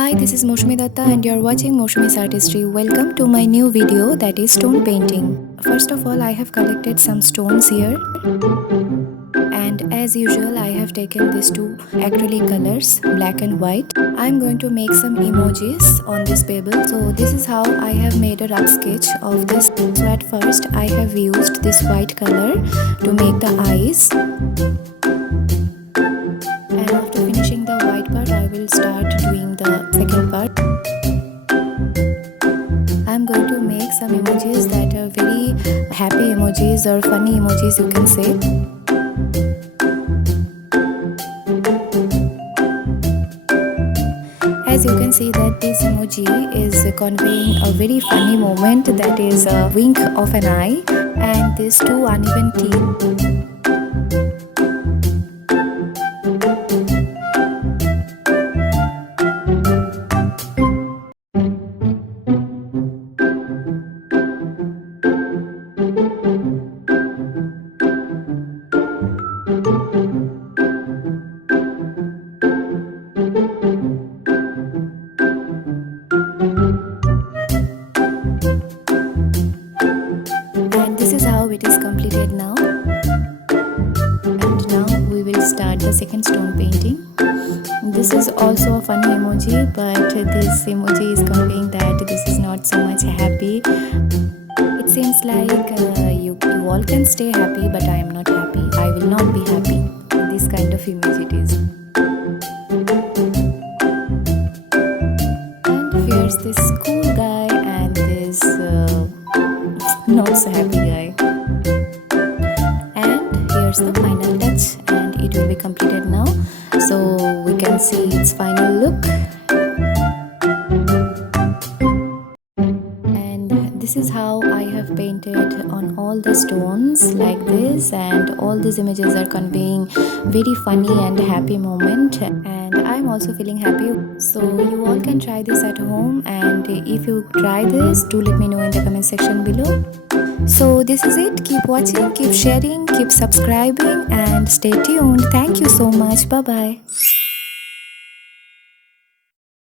Hi, this is Moshmi Datta and you're watching MOUSUMI'S Artistry. Welcome to my new video, that is stone painting. First of all, I have collected some stones here, and as usual I have taken these two acrylic colors, black and white. I'm going to make some emojis on this paper. So this is how I have made a rough sketch of this. So at first I have used this white color to make the eyes, and after finishing the white part I will start doing the second part. I'm going to make some emojis that are very happy emojis or funny emojis, you can say. As you can see that this emoji is conveying a very funny moment, that is a wink of an eye and these two uneven teeth. And this is how it is completed now. And now we will start the second stone painting. This is also a funny emoji, but this emoji is conveying that this is not so much happy. It seems like you all can stay happy, but I am not happy. I will not be happy. This kind of image it is. And here's this cool guy and this not so happy guy. And here's the final touch, and it will be completed now. So we can see its final look. And this is how I have painted on all the stones like this, and all these images are conveying very funny and happy moment, and I'm also feeling happy. So you all can try this at home, and if you try this, do let me know in the comment section below. So this is it. Keep watching, keep sharing, keep subscribing, and stay tuned. Thank you so much. Bye bye.